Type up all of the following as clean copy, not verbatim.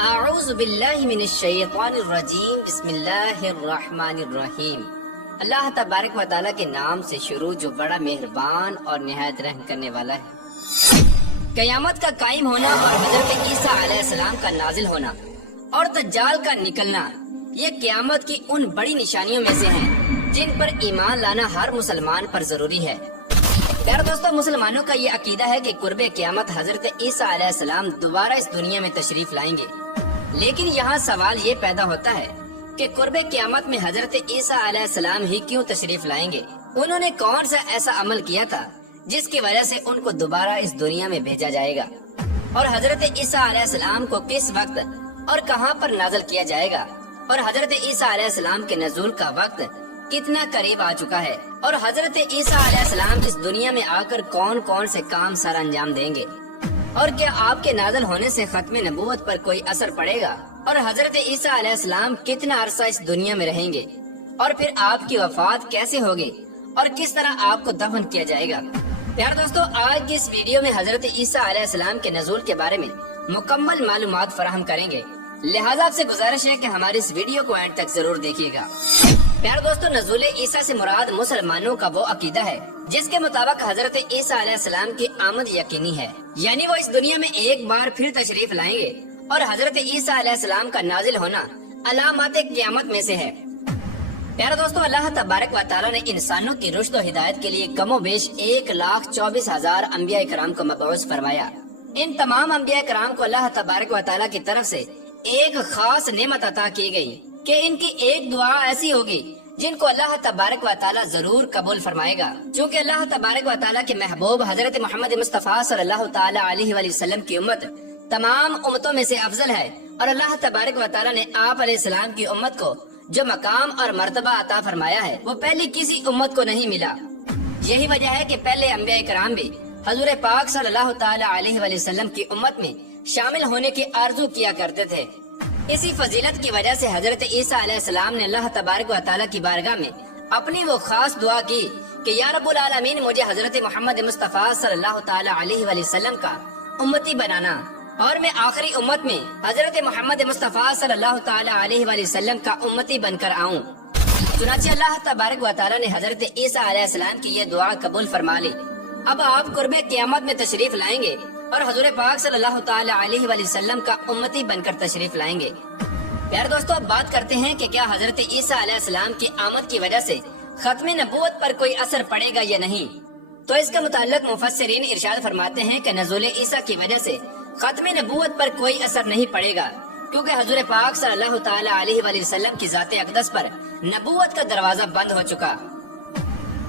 اعوذ باللہ من الشیطان الرجیم بسم اللہ الرحمن الرحیم۔ اللہ تبارک و تعالیٰ کے نام سے شروع جو بڑا مہربان اور نہایت رحم کرنے والا ہے۔ قیامت کا قائم ہونا اور حضرت عیسیٰ علیہ السلام کا نازل ہونا اور دجال کا نکلنا، یہ قیامت کی ان بڑی نشانیوں میں سے ہیں جن پر ایمان لانا ہر مسلمان پر ضروری ہے۔ پیارے دوستو، مسلمانوں کا یہ عقیدہ ہے کہ قرب قیامت حضرت عیسیٰ علیہ السلام دوبارہ اس دنیا میں تشریف لائیں گے، لیکن یہاں سوال یہ پیدا ہوتا ہے کہ قرب قیامت میں حضرت عیسیٰ علیہ السلام ہی کیوں تشریف لائیں گے؟ انہوں نے کون سا ایسا عمل کیا تھا جس کی وجہ سے ان کو دوبارہ اس دنیا میں بھیجا جائے گا؟ اور حضرت عیسیٰ علیہ السلام کو کس وقت اور کہاں پر نازل کیا جائے گا؟ اور حضرت عیسیٰ علیہ السلام کے نزول کا وقت کتنا قریب آ چکا ہے؟ اور حضرت عیسیٰ علیہ السلام اس دنیا میں آ کر کون کون سے کام سر انجام دیں گے؟ اور کیا آپ کے نازل ہونے سے ختم نبوت پر کوئی اثر پڑے گا؟ اور حضرت عیسیٰ علیہ السلام کتنا عرصہ اس دنیا میں رہیں گے؟ اور پھر آپ کی وفات کیسے ہوگی اور کس طرح آپ کو دفن کیا جائے گا؟ پیارے دوستو، آج کی اس ویڈیو میں حضرت عیسیٰ علیہ السلام کے نزول کے بارے میں مکمل معلومات فراہم کریں گے، لہٰذا آپ سے گزارش ہے کہ ہماری اس ویڈیو کو اینڈ تک ضرور دیکھیے گا۔ پیارے دوستو، نزول عیسیٰ سے مراد مسلمانوں کا وہ عقیدہ ہے جس کے مطابق حضرت عیسیٰ علیہ السلام کی آمد یقینی ہے، یعنی وہ اس دنیا میں ایک بار پھر تشریف لائیں گے، اور حضرت عیسیٰ علیہ السلام کا نازل ہونا علامات قیامت میں سے ہے۔ پیارے دوستو، اللہ تبارک و تعالیٰ نے انسانوں کی رشد و ہدایت کے لیے کم و بیش 1,24,000 انبیاء کرام کو مبعوث فرمایا۔ ان تمام انبیاء کرام کو اللہ تبارک و تعالیٰ کی طرف سے ایک خاص نعمت عطا کی گئی کہ ان کی ایک دعا ایسی ہوگی جن کو اللہ تبارک و تعالیٰ ضرور قبول فرمائے گا، چونکہ اللہ تبارک و تعالیٰ کے محبوب حضرت محمد مصطفیٰ صلی اللہ تعالیٰ علیہ وآلہ وسلم کی امت تمام امتوں میں سے افضل ہے، اور اللہ تبارک و تعالیٰ نے آپ علیہ السلام کی امت کو جو مقام اور مرتبہ عطا فرمایا ہے وہ پہلی کسی امت کو نہیں ملا۔ یہی وجہ ہے کہ پہلے انبیاء کرام بھی حضور پاک صلی اللہ تعالیٰ علیہ وآلہ وسلم کی امت میں شامل ہونے کی آرزو کیا کرتے تھے۔ اسی فضیلت کی وجہ سے حضرت عیسیٰ علیہ السلام نے اللہ تبارک و تعالیٰ کی بارگاہ میں اپنی وہ خاص دعا کی کہ یا رب العالمین، مجھے حضرت محمد مصطفیٰ صلی اللہ تعالیٰ علیہ وآلہ وسلم کا امتی بنانا، اور میں آخری امت میں حضرت محمد مصطفیٰ صلی اللہ تعالیٰ علیہ وآلہ وسلم کا امتی بن کر آؤں۔ چنانچہ اللہ تبارک و تعالیٰ نے حضرت عیسیٰ علیہ السلام کی یہ دعا قبول فرما لی۔ اب آپ قرب قیامت میں تشریف لائیں گے اور حضور پاک صلی اللہ تعالیٰ علیہ وآلہ وسلم کا امتی بن کر تشریف لائیں گے۔ پیارے دوستو، اب بات کرتے ہیں کہ کیا حضرت عیسیٰ علیہ السلام کی آمد کی وجہ سے ختم نبوت پر کوئی اثر پڑے گا یا نہیں؟ تو اس کے متعلق مفسرین ارشاد فرماتے ہیں کہ نزول عیسیٰ کی وجہ سے ختم نبوت پر کوئی اثر نہیں پڑے گا، کیونکہ حضور پاک صلی اللہ تعالیٰ علیہ وآلہ وسلم کی ذات اقدس پر نبوت کا دروازہ بند ہو چکا،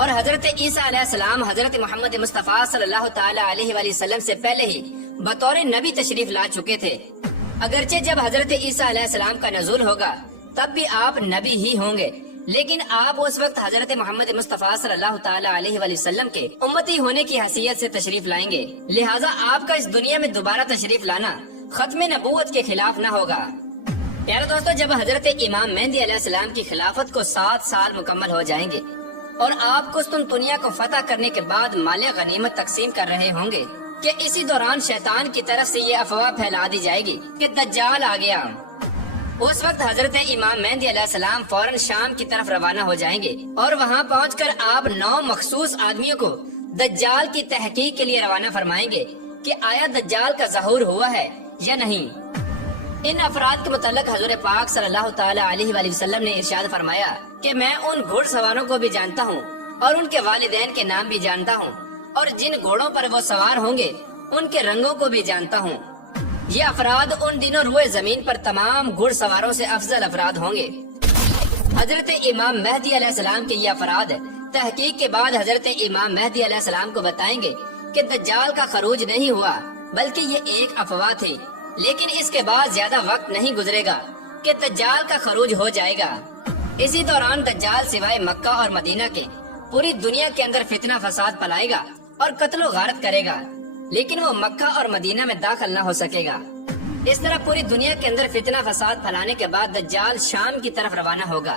اور حضرت عیسیٰ علیہ السلام حضرت محمد مصطفیٰ صلی اللہ تعالیٰ علیہ وآلہ وسلم سے پہلے ہی بطور نبی تشریف لا چکے تھے۔ اگرچہ جب حضرت عیسیٰ علیہ السلام کا نزول ہوگا تب بھی آپ نبی ہی ہوں گے، لیکن آپ اس وقت حضرت محمد مصطفیٰ صلی اللہ تعالیٰ علیہ وآلہ وسلم کے امتی ہونے کی حیثیت سے تشریف لائیں گے، لہٰذا آپ کا اس دنیا میں دوبارہ تشریف لانا ختم نبوت کے خلاف نہ ہوگا۔ پیارے دوستو، جب حضرت امام مہدی علیہ السلام کی خلافت کو 7 سال مکمل ہو جائیں گے اور آپ قسطنطنیہ کو فتح کرنے کے بعد مال غنیمت تقسیم کر رہے ہوں گے کہ اسی دوران شیطان کی طرف سے یہ افواہ پھیلا دی جائے گی کہ دجال آ گیا۔ اس وقت حضرت امام مہدی علیہ السلام فوراً شام کی طرف روانہ ہو جائیں گے، اور وہاں پہنچ کر آپ 9 مخصوص آدمیوں کو دجال کی تحقیق کے لیے روانہ فرمائیں گے کہ آیا دجال کا ظہور ہوا ہے یا نہیں۔ ان افراد کے متعلق حضور پاک صلی اللہ تعالیٰ علیہ وآلہ وسلم نے ارشاد فرمایا کہ میں ان گھڑ سواروں کو بھی جانتا ہوں اور ان کے والدین کے نام بھی جانتا ہوں، اور جن گھوڑوں پر وہ سوار ہوں گے ان کے رنگوں کو بھی جانتا ہوں۔ یہ افراد ان دنوں روئے زمین پر تمام گھڑ سواروں سے افضل افراد ہوں گے۔ حضرت امام مہدی علیہ السلام کے یہ افراد تحقیق کے بعد حضرت امام مہدی علیہ السلام کو بتائیں گے کہ دجال کا خروج نہیں ہوا، بلکہ یہ ایک افواہ تھی، لیکن اس کے بعد زیادہ وقت نہیں گزرے گا کہ دجال کا خروج ہو جائے گا۔ اسی دوران دجال سوائے مکہ اور مدینہ کے پوری دنیا کے اندر فتنہ فساد پھیلائے گا اور قتل و غارت کرے گا، لیکن وہ مکہ اور مدینہ میں داخل نہ ہو سکے گا۔ اس طرح پوری دنیا کے اندر فتنہ فساد پھیلانے کے بعد دجال شام کی طرف روانہ ہوگا،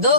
2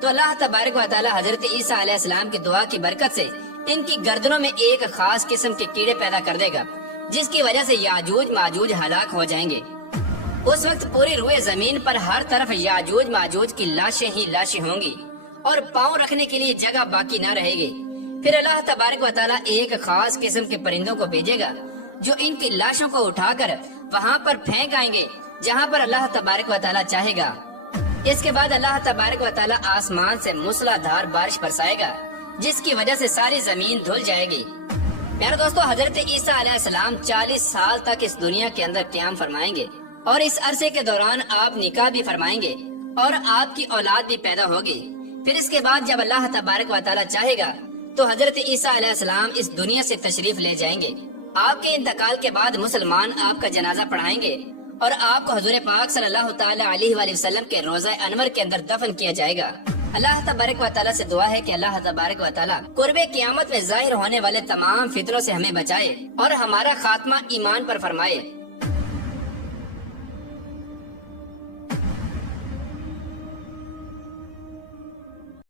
تو اللہ تبارک و تعالی حضرت عیسیٰ علیہ السلام کی دعا کی برکت سے ان کی گردنوں میں ایک خاص قسم کے کیڑے پیدا کر دے گا، جس کی وجہ سے یاجوج ماجوج ہلاک ہو جائیں گے۔ اس وقت پوری روئے زمین پر ہر طرف یاجوج ماجوج کی لاشیں ہی لاشیں ہوں گی اور پاؤں رکھنے کے لیے جگہ باقی نہ رہے گی۔ پھر اللہ تبارک و تعالیٰ ایک خاص قسم کے پرندوں کو بھیجے گا جو ان کی لاشوں کو اٹھا کر وہاں پر پھینک آئیں گے جہاں پر اللہ تبارک و تعالیٰ چاہے گا۔ اس کے بعد اللہ تبارک و تعالیٰ آسمان سے موسلا دھار بارش برسائے گا، جس کی وجہ سے ساری زمین دھل جائے گی۔ پیارے دوستو، حضرت عیسیٰ علیہ السلام 40 سال تک اس دنیا کے اندر قیام فرمائیں گے اور اس عرصے کے دوران آپ نکاح بھی فرمائیں گے اور آپ کی اولاد بھی پیدا ہوگی۔ پھر اس کے بعد جب اللہ تبارک و تعالیٰ چاہے گا تو حضرت عیسیٰ علیہ السلام اس دنیا سے تشریف لے جائیں گے۔ آپ کے انتقال کے بعد مسلمان آپ کا جنازہ پڑھائیں گے اور آپ کو حضور پاک صلی اللہ تعالی علیہ وآلہ وسلم کے روضہ انور کے اندر دفن کیا جائے گا۔ اللہ تبارک و تعالیٰ سے دعا ہے کہ اللہ تبارک و تعالیٰ قرب قیامت میں ظاہر ہونے والے تمام فتنوں سے ہمیں بچائے اور ہمارا خاتمہ ایمان پر فرمائے۔